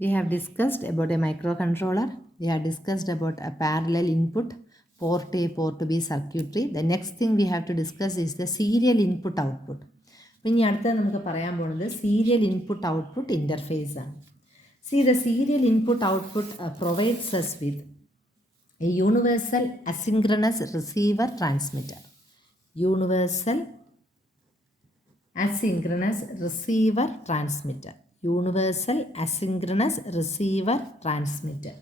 We have discussed about a microcontroller. We have discussed about a parallel input, port A, port B circuitry. The next thing we have to discuss is the serial input output. ഇനി അടുത്ത നമുക്ക് പറയാൻ പോകുന്നത് serial input output interface ആണ്. See, the serial input output provides us with a universal asynchronous receiver transmitter. Universal asynchronous receiver transmitter. Universal asynchronous receiver transmitter.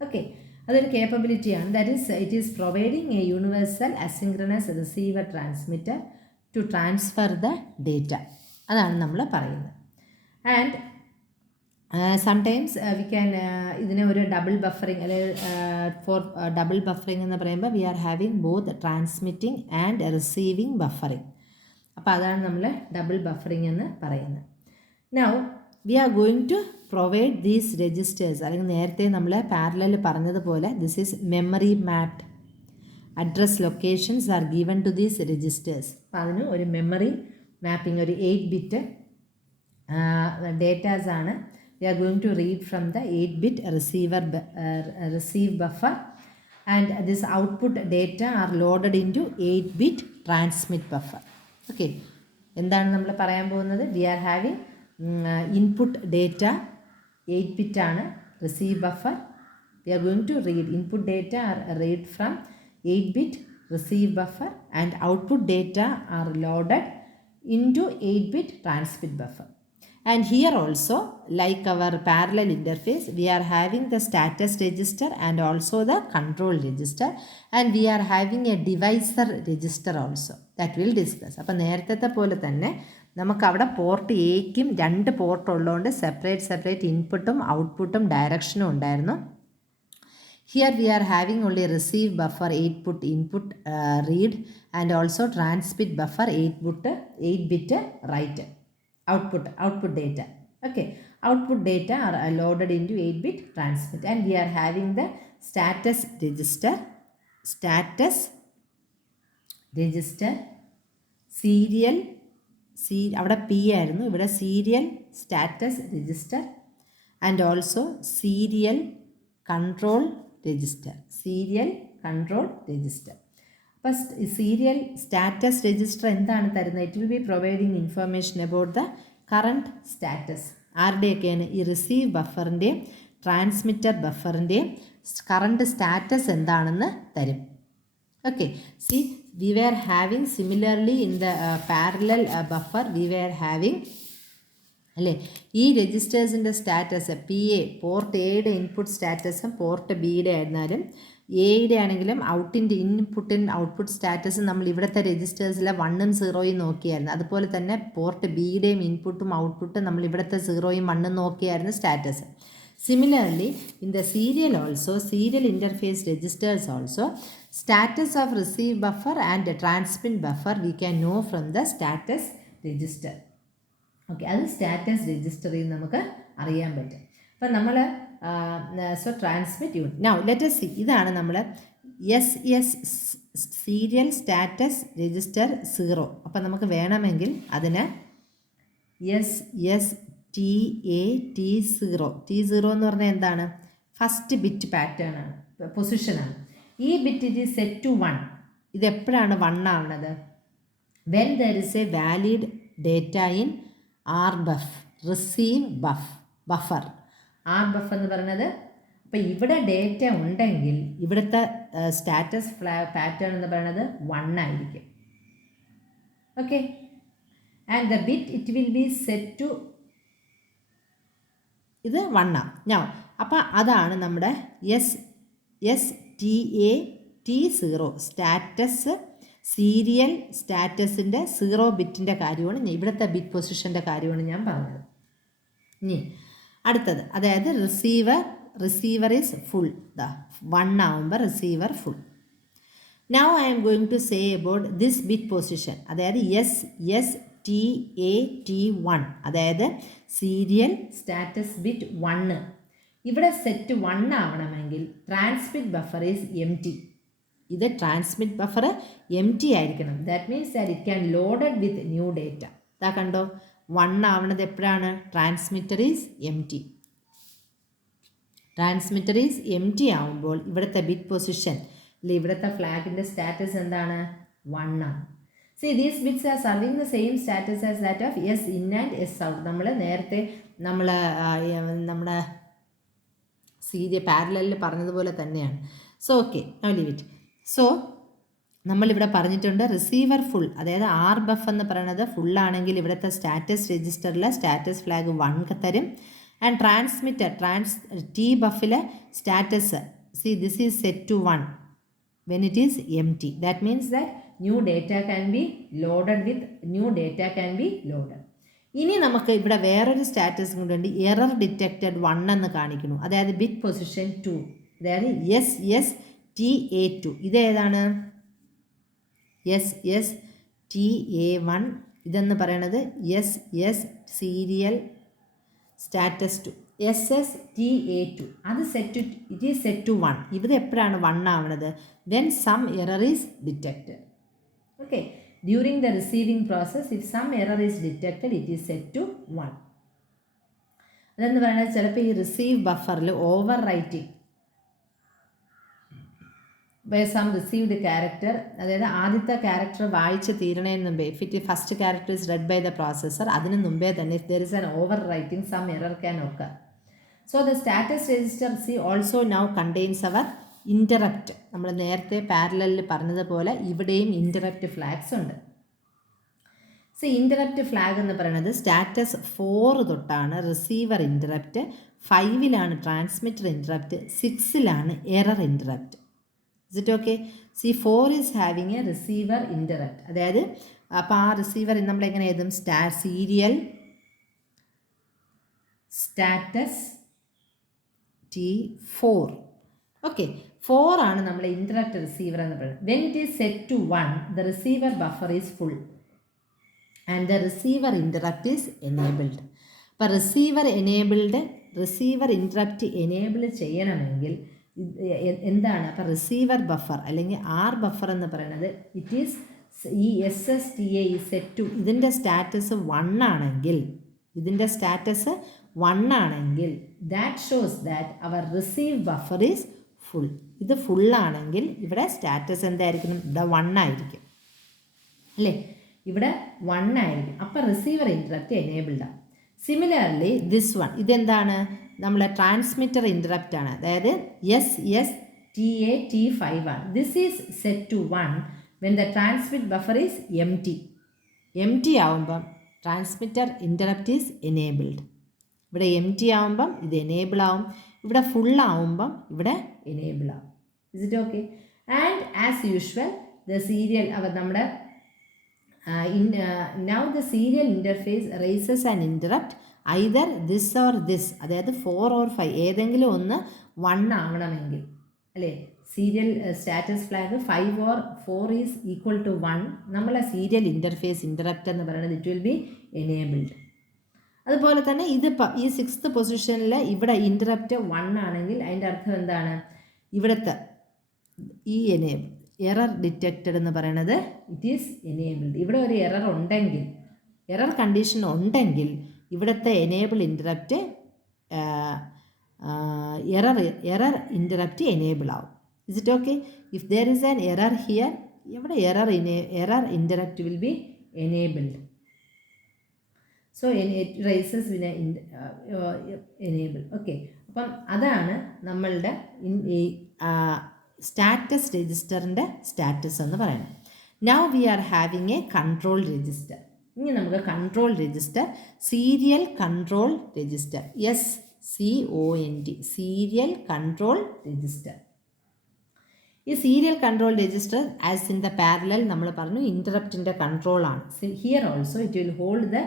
Okay, അതൊരു capability ആണ്. That is, it is providing a universal asynchronous receiver transmitter to transfer the data. അതാണ് നമ്മൾ പറയുന്നത്. And sometimes we can ഇതിനെ ഒരു double buffering അല്ലെങ്കിൽ for double buffering എന്ന് പറയുമ്പോൾ we are having both transmitting and receiving buffering. അപ്പോൾ അതാണ് നമ്മൾ ഡബിൾ ബഫറിങ് എന്ന് പറയുന്നത്. Now we are going to provide these registers, അല്ലെങ്കിൽ നേരത്തെ നമ്മൾ പാരലൽ പറഞ്ഞതുപോലെ this is memory mapped address locations are given to these registers. അപ്പോൾ അതിന് ഒരു മെമ്മറി മാപ്പിംഗ്, ഒരു 8-bit ഡേറ്റാസ് ആണ്. We are going to read from the 8-bit receive buffer, and this output data are loaded into 8-bit transmit buffer. Okay, എന്താണ് നമ്മൾ പറയാൻ പോകുന്നത്? We are having input data 8-bit ആണ്, receive buffer. We are going to read input data are read from 8-bit receive buffer, and output data are loaded into 8-bit transmit buffer. And here also, like our parallel interface, we are having the status register and also the control register, and we are having a divisor register also that we'll discuss. അപ്പോൾ നേരത്തെ പോലെ തന്നെ നമുക്ക് അവിടെ port എയ്ക്കും 2 port ഉള്ളതുകൊണ്ട് separate ഇൻപുട്ടും ഔട്ട്പുട്ടും ഡയറക്ഷനും ഉണ്ടായിരുന്നു. Here we are having only receive buffer 8-bit input read, and also transmit buffer 8-bit write. Output data. Okay, output data are loaded into 8-bit transmit, and we are having the status register serial അവിടെ P ആയിരുന്നു, ഇവിടെ serial status register and also serial control register. അപ്പോൾ serial status register എന്താണ് തരുന്നത്? It will be providing information about the current status. ആരുടെയൊക്കെയാണ്? ഈ receive ബഫറിൻ്റെയും transmitter ബഫറിൻ്റെയും കറണ്ട് സ്റ്റാറ്റസ് എന്താണെന്ന് തരും. Okay, see we were having similarly in the parallel buffer we were having അല്ലേ, ഈ രജിസ്റ്റേഴ്സിൻ്റെ സ്റ്റാറ്റസ് പി എ പോർട്ട് എയുടെ ഇൻപുട്ട് സ്റ്റാറ്റസും പോർട്ട് ബിയുടെ ആയിരുന്നാലും എയുടെ ആണെങ്കിലും ഔട്ട്പുട്ട് സ്റ്റാറ്റസ് നമ്മൾ ഇവിടുത്തെ രജിസ്റ്റേഴ്സിലെ 1ഉം 0ഉം നോക്കിയായിരുന്നു. അതുപോലെ തന്നെ പോർട്ട് ബിയുടെയും ഇൻപുട്ടും ഔട്ട്പുട്ടും നമ്മൾ ഇവിടുത്തെ 0ഉം 1ഉം നോക്കിയായിരുന്നു status. Similarly, in the serial interface registers also, status of receive buffer and transmit buffer we can know from the status register. Okay, അത് സ്റ്റാറ്റസ് രജിസ്റ്ററിൽ നമുക്ക് അറിയാൻ പറ്റും. അപ്പം നമ്മൾ transmit unit. Now let us see, ഇതാണ് നമ്മൾ സീരിയൽ സ്റ്റാറ്റസ് രജിസ്റ്റർ 0. അപ്പം നമുക്ക് വേണമെങ്കിൽ അതിന് T0 എന്ന് പറഞ്ഞാൽ എന്താണ്? ഫസ്റ്റ് ബിറ്റ് പാറ്റേൺ ആണ്, പൊസിഷനാണ്. ഈ ബിറ്റ് ഇത് സെറ്റ് ടു 1. ഇത് എപ്പോഴാണ് 1 ആവുന്നത്? When there is A valid data in RBUF, receive buffer. RBUF എന്ന് പറയുന്നത്, അപ്പോൾ ഇവിടെ ഡേറ്റ ഉണ്ടെങ്കിൽ ഇവിടുത്തെ സ്റ്റാറ്റസ് പാറ്റേൺ എന്ന് പറയുന്നത് 1 ആയിരിക്കും. Okay, and the bit it will be set to ഇത് 1 ആണ്. ഞാൻ അപ്പോൾ അതാണ് നമ്മുടെ T0 സ്റ്റാറ്റസ് സീരിയൽ സ്റ്റാറ്റസിൻ്റെ 0 ബിറ്റിൻ്റെ കാര്യമാണ്, ഇവിടുത്തെ ബിറ്റ് പൊസിഷൻ്റെ കാര്യമാണ് ഞാൻ പറഞ്ഞത്. ഇനി അടുത്തത്, അതായത് റിസീവർ ഈസ് ഫുൾ. 1 ആവുമ്പോൾ receiver full. Now I am going to say about this bit position, അതായത് T1, അതായത് സീരിയൽ സ്റ്റാറ്റസ് ബിറ്റ് 1. ഇവിടെ സെറ്റ് 1 ആവണമെങ്കിൽ ട്രാൻസ്മിറ്റ് ബഫർ ഈസ് എംറ്റി. ഇത് ട്രാൻസ്മിറ്റ് ബഫർ എംറ്റി ആയിരിക്കണം. That means that it can loaded with new data. ഇതാ കണ്ടോ, 1 ആവണത് എപ്പോഴാണ്? Transmitter is എംറ്റി. Transmitter is M T ആവുമ്പോൾ ഇവിടുത്തെ ബിറ്റ് പൊസിഷൻ അല്ലെ ഇവിടുത്തെ ഫ്ലാഗിൻ്റെ സ്റ്റാറ്റസ് എന്താണ് 1 ആണ്. C these bits R serving the same status as that of S in and S out. നമ്മൾ നേരത്തെ നമ്മുടെ സീരിയൽ പാരലലിൽ പറഞ്ഞതുപോലെ തന്നെയാണ്. So okay, now leave it. So നമ്മളിവിടെ പറഞ്ഞിട്ടുണ്ട് റിസീവർ ഫുൾ, അതായത് ആർ ബഫ് എന്ന് പറയുന്നത് ഫുള്ളാണെങ്കിൽ ഇവിടുത്തെ സ്റ്റാറ്റസ് രജിസ്റ്ററിൽ സ്റ്റാറ്റസ് ഫ്ലാഗ് 1 തരും. ആൻഡ് ട്രാൻസ്മിറ്റർ ടി ബഫിലെ status this is set to 1 when it is empty. That means that new data can be loaded with new data can be loaded. ഇനി നമുക്ക് ഇവിടെ വേറൊരു സ്റ്റാറ്റസ് കൊണ്ടുണ്ട്, എറർ ഡിറ്റക്റ്റഡ് 1 എന്ന് കാണിക്കുന്നു. അതായത് bit position 2, അതായത് SSTA2. ഇതേതാണ്? SSTA1. ഇതെന്ന് പറയണത് SS സീരിയൽ സ്റ്റാറ്റസ് 2, SSTA2. അത് ഇറ്റ് ഈസ് സെറ്റ് ടു 1. ഇത് എപ്പോഴാണ് 1 ആവുന്നത്? When some error is detected. Okay, during the receiving process if some error is detected it is set to 1. അതെന്ന് പറയുന്നത് ചിലപ്പോൾ ഈ റിസീവ് ബഫറിൽ overwriting by some received character, അതായത് ആദ്യത്തെ ക്യാരക്ടർ വായിച്ച് തീരണതിന് മുമ്പേ, if it first character is read by the processor, അതിന് മുമ്പേ തന്നെ if there is an overwriting some error can occur. So the status register also now contains our interrupt. നമ്മൾ നേരത്തെ പാരലലിൽ പറഞ്ഞതുപോലെ ഇവിടെയും ഇൻ്ററപ്റ്റ് ഫ്ലാഗ്സ് ഉണ്ട്. സോ ഇൻ്ററപ്റ്റ് ഫ്ലാഗ് എന്ന് പറയുന്നത് സ്റ്റാറ്റസ് 4 തൊട്ടാണ് റിസീവർ ഇൻ്ററപ്റ്റ്, 5ലാണ് ട്രാൻസ്മിറ്റർ ഇൻ്ററപ്റ്റ്, 6ലാണ് error interrupt. Is it okay? See, 4 is having a receiver interrupt. അതായത് അപ്പോൾ ആ റിസീവർ നമ്മൾ എങ്ങനെ എഴുതും? Serial status T4. ഓക്കെ, 4 ആണ് നമ്മൾ ഇൻ്ററപ്റ്റ് റിസീവർ എന്ന് പറയുന്നത്. When it is set to 1 the receiver buffer is full and the receiver interrupt is enabled. അപ്പോൾ റിസീവർ ഇൻ്ററപ്റ്റ് എനേബിൾ ചെയ്യണമെങ്കിൽ എന്താണ്? അപ്പോൾ റിസീവർ ബഫർ അല്ലെങ്കിൽ ആർ ബഫർ എന്ന് പറയുന്നത് ഇറ്റ് ഈസ് ഈ SSTA ഈ സെറ്റ് ടു, ഇതിൻ്റെ സ്റ്റാറ്റസ് 1 ആണെങ്കിൽ that shows that our receive buffer is full. ഇത് ഫുള്ളാണെങ്കിൽ ഇവിടെ സ്റ്റാറ്റസ് എന്തായിരിക്കണം? ഇവിടെ 1 ആയിരിക്കും അല്ലേ? ഇവിടെ 1 ആയിരിക്കും. അപ്പോൾ റിസീവർ ഇൻ്ററപ്റ്റ് എനേബിൾഡാണ്. സിമിലർലി ദിസ് വൺ, ഇതെന്താണ്? നമ്മളെ ട്രാൻസ്മിറ്റർ ഇൻ്ററപ്റ്റ് ആണ്, അതായത് SSTA-T5 ആണ്. This is set to 1 when the transmit buffer is empty ആവുമ്പം ട്രാൻസ്മിറ്റർ ഇൻ്ററപ്റ്റ് ഈസ് എനേബിൾഡ്. ഇവിടെ എം ടി ആവുമ്പം ഇത് എനേബിൾ ആവും, ഇവിടെ ഫുൾ ആവുമ്പം ഇവിടെ എനേബിൾ ആവും. Is it okay? And as usual the serial നമ്മുടെ now the serial interface raises an interrupt either this or this, അതായത് 4 or 5 ഏതെങ്കിലും ഒന്ന് 1 ആവണമെങ്കിൽ അല്ലേ? Serial status flag 5 or 4 is equal to 1, നമ്മളെ സീരിയൽ ഇൻ്റർഫേസ് ഇൻ്ററപ്റ്റ് എന്ന് പറയുന്നത് ഇറ്റ് വിൽ ബി എനേബിൾഡ്. അതുപോലെ തന്നെ ഈ 6th പൊസിഷനിൽ ഇവിടെ ഇൻ്ററപ്റ്റ് 1 ആണെങ്കിൽ അതിൻ്റെ അർത്ഥം എന്താണ്? ഇവിടുത്തെ ഈ എറർ ഡിറ്റക്റ്റഡ് എന്ന് പറയുന്നത് ഇറ്റ് ഈസ് എനേബിൾഡ്. ഇവിടെ ഒരു എറർ കണ്ടീഷൻ ഉണ്ടെങ്കിൽ ഇവിടുത്തെ enable interrupt error interrupt enable ആവും. Is it okay? If there is an error here, ഇവിടെ error interrupt will be enabled. So it raises when enable. Okay, അപ്പം അതാണ് നമ്മളുടെ സ്റ്റാറ്റസ് രജിസ്റ്ററിൻ്റെ സ്റ്റാറ്റസ് എന്ന് പറയുന്നത്. Now we are having a control register. ഇനി നമുക്ക് control register, serial control register, SCONT, serial control register. ഈ serial control register as in the parallel നമ്മൾ പറഞ്ഞു ഇൻ്ററപ്റ്റിൻ്റെ കൺട്രോളാണ്. Here also it will hold the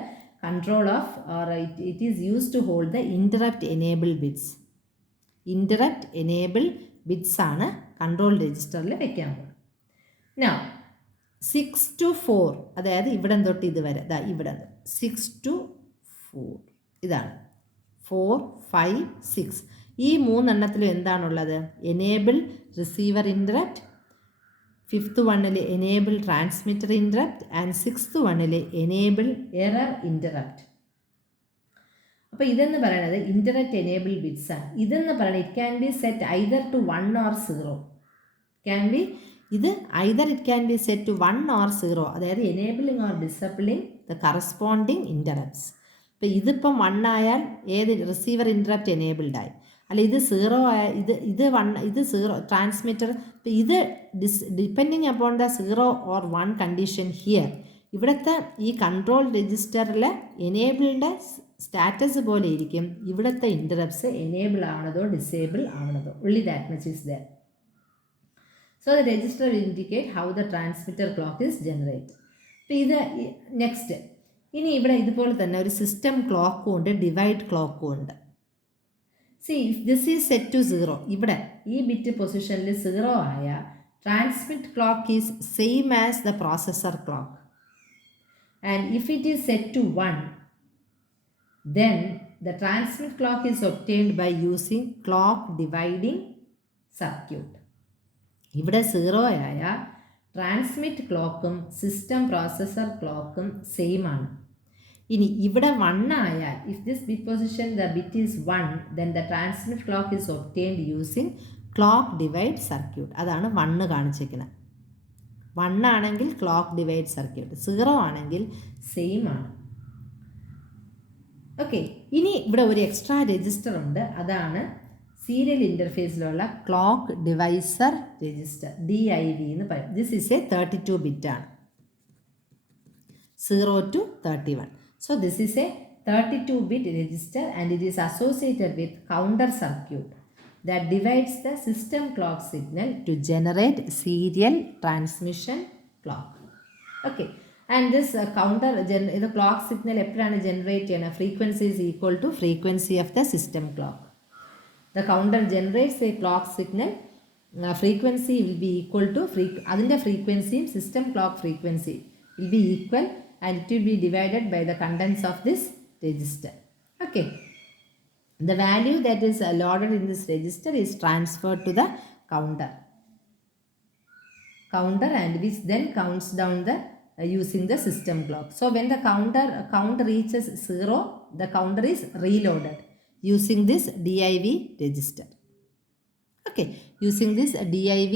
control of or it is use to hold the interrupt enable bits. Interrupt enable bits ആണ് control രജിസ്റ്ററിൽ വെക്കാൻ പോകുന്നത്. Now 6 to 4, അതായത് ഇവിടെ തൊട്ട് ഇതുവരെ ഇവിടെ 6 to 4 ഇതാണ് 4, 5, 6 ഈ 3 എണ്ണത്തിലും എന്താണുള്ളത്? എനേബിൾ റിസീവർ ഇൻ്ററപ്റ്റ്, 5th വണ്ണിൽ enable transmitter interrupt and 6th വണ്ണിൽ എനേബിൾ എറർ ഇൻ്ററപ്റ്റ്. അപ്പോൾ ഇതെന്ന് പറയുന്നത് ഇൻ്ററപ്റ്റ് എനേബിൾ ബിറ്റ്സ് ആണ്. ഇതെന്ന് പറയുന്നത് it can be set either to 1 or 0. Can be ഇത് either it can be set to 1 or 0, അതായത് enabling or disabling the corresponding interrupts. ഇപ്പോൾ ഇതിപ്പം 1 ആയാൽ ഏത് റിസീവർ ഇൻ്ററപ്റ്റ് എനേബിൾഡ് ആയി, അല്ല ഇത് 0 ആയാൽ ഇത് 0 ട്രാൻസ്മിറ്റർ. ഇപ്പോൾ ഇത് depending upon the 0 or 1 condition here, ഇവിടുത്തെ ഈ കൺട്രോൾ രജിസ്റ്ററിൽ എനേബിളിൻ്റെ സ്റ്റാറ്റസ് പോലെ ഇരിക്കും ഇവിടുത്തെ ഇൻ്ററപ്റ്റ്സ് എനേബിൾ ആവണതോ ഡിസേബിൾ ആവണതോ. only that much is there. So the register will indicate how the transmitter clock is generated. അപ്പോൾ ഇത് നെക്സ്റ്റ്. ഇനി ഇവിടെ ഇതുപോലെ തന്നെ ഒരു സിസ്റ്റം ക്ലോക്കും ഉണ്ട്, ഡിവൈഡ് ക്ലോക്കും ഉണ്ട്. See if this is set to 0, ഇവിടെ ഈ ബിറ്റ് പൊസിഷനിൽ 0 ആയ transmit clock is same as the processor clock. And if it is set to 1, then the transmit clock is obtained by using clock dividing circuit. ഇവിടെ 0 ആയ transmit ക്ലോക്കും system processor ക്ലോക്കും same ആണ്. ഇനി ഇവിടെ 1 ആയാൽ if this bit position the bit is 1, then the transmit clock is obtained using clock divide circuit. അതാണ് 1 കാണിച്ചിരിക്കുന്നത്. 1 ആണെങ്കിൽ clock divide circuit, 0 ആണെങ്കിൽ സെയിം ആണ്. ഓക്കെ, ഇനി ഇവിടെ ഒരു എക്സ്ട്രാ രജിസ്റ്റർ ഉണ്ട്, അതാണ് സീരിയൽ ഇൻ്റർഫേസിലുള്ള ക്ലോക്ക് ഡിവൈസർ രജിസ്റ്റർ, DIV എന്ന് പറയും. ദിസ് ഈസ് എ 32 ബിറ്റാണ്, 0 to 31. So this is a 32 bit register and it is associated with counter circuit that divides the system clock signal to generate serial transmission clock. Okay, and this counter the clock signal എപ്പോഴാണ് generate ചെയ്യണം? Frequency is equal to frequency of the system clock. The counter generates a clock signal, frequency will be equal to അതിൻ്റെ ഫ്രീക്വൻസിയും system clock frequency will be equal and it will be divided by the contents of this register. Okay, the value that is loaded in this register is transferred to the counter and which then counts down the using the system clock. So when the count reaches 0, the counter is reloaded using this DIV register. Okay, using this DIV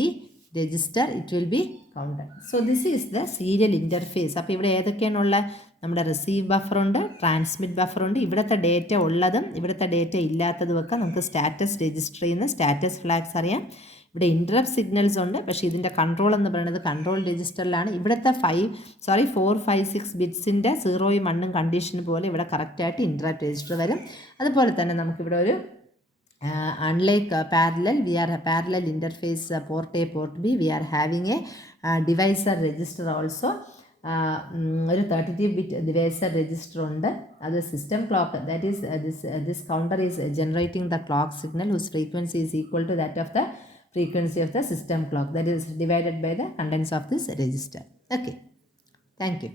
register it will be counted. So this is the serial interface. അപ്പോൾ ഇവിടെ ഏതൊക്കെയാണുള്ള നമ്മുടെ receive ബഫറുണ്ട്, transmit ബഫറുണ്ട്. ഇവിടുത്തെ data ഉള്ളതും ഇവിടുത്തെ data ഇല്ലാത്തതും ഒക്കെ നമുക്ക് status രജിസ്റ്ററിൽ നിന്ന് സ്റ്റാറ്റസ് ഫ്ലാഗ്സ് അറിയാം. ഇവിടെ ഇൻറ്ററപ്റ്റ് സിഗ്നൽസ് ഉണ്ട്, പക്ഷേ ഇതിൻ്റെ കൺട്രോൾ എന്ന് പറയുന്നത് കൺട്രോൾ രജിസ്റ്ററിലാണ്. ഇവിടുത്തെ 4, 5, 6 ബിറ്റ്സിൻ്റെ 0യും 1ഉം കണ്ടീഷൻ പോലെ ഇവിടെ കറക്റ്റായിട്ട് ഇൻറ്ററപ്റ്റ് രജിസ്റ്റർ വരും. അതുപോലെ തന്നെ നമുക്കിവിടെ ഒരു unlike parallel interface port A, port B, we are having a divisor register also. ഒരു 32-bit divisor register ഉണ്ട്. അത് system clock, that is this counter is generating the clock signal whose frequency is equal to that of the frequency of the system clock, that is divided by the contents of this register. Okay, thank you.